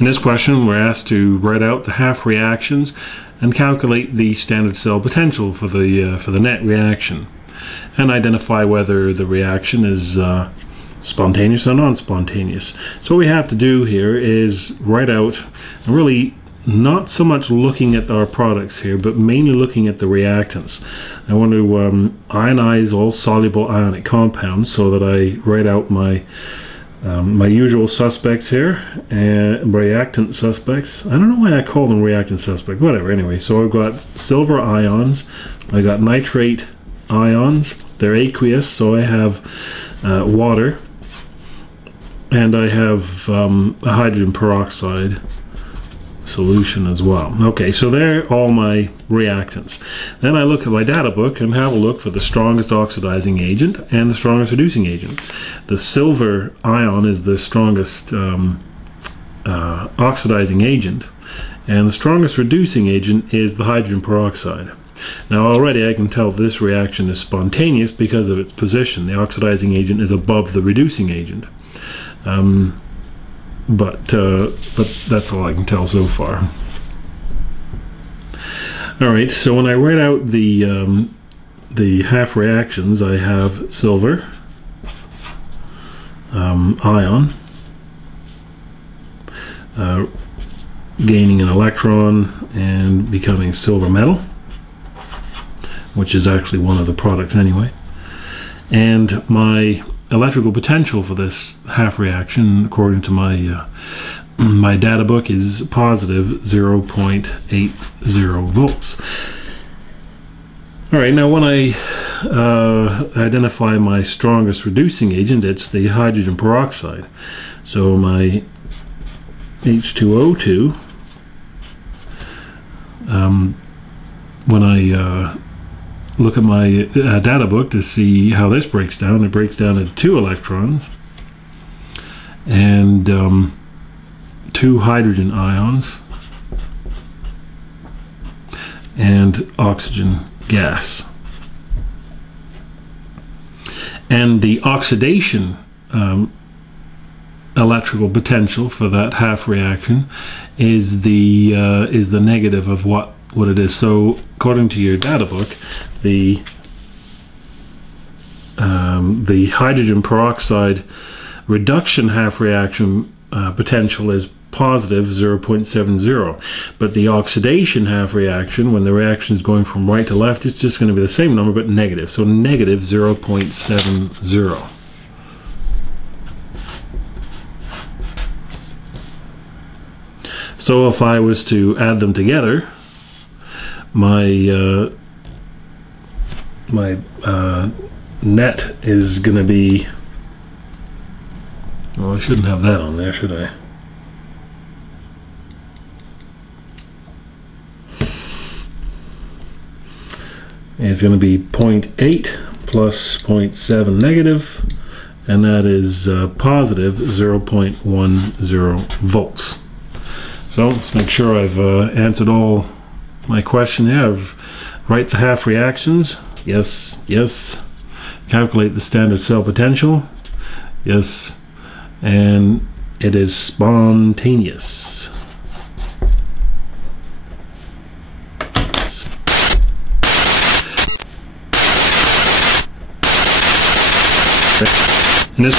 In this question, we're asked to write out the half reactions and calculate the standard cell potential for the net reaction, and identify whether the reaction is spontaneous or non-spontaneous. So what we have to do here is write out, and really not so much looking at our products here, but mainly looking at the reactants. I want to ionize all soluble ionic compounds so that I write out my my usual suspects here, and reactant suspects. I don't know why I call them reactant suspects, whatever. Anyway, so I've got silver ions, I got nitrate ions, they're aqueous, so I have water, and I have a hydrogen peroxide solution as well. Okay, so they're all my reactants. Then I look at my data book and have a look for the strongest oxidizing agent and the strongest reducing agent. The silver ion is the strongest oxidizing agent, and the strongest reducing agent is the hydrogen peroxide. Now already I can tell this reaction is spontaneous because of its position. The oxidizing agent is above the reducing agent. But that's all I can tell so far. Alright, so when I write out the half reactions, I have silver ion gaining an electron and becoming silver metal, which is actually one of the products anyway. And my electrical potential for this half reaction, according to my my data book, is positive 0.80 volts. Alright, now when I identify my strongest reducing agent, it's the hydrogen peroxide. So my H2O2, when I look at my data book to see how this breaks down, it breaks down into 2 electrons and 2 hydrogen ions and oxygen gas. And the oxidation electrical potential for that half reaction is the negative of what it is. So according to your data book, the hydrogen peroxide reduction half reaction potential is positive 0.70, but the oxidation half reaction, when the reaction is going from right to left, it's just going to be the same number but negative, so negative 0.70. So if I was to add them together, my net is going to be, well, I shouldn't have that on there, should I? It's going to be 0.8 plus 0.7 negative, and that is positive 0.10 volts. So let's make sure I've answered all my question here. I've write the half reactions. Yes, yes. Calculate the standard cell potential. Yes. And it is spontaneous. And this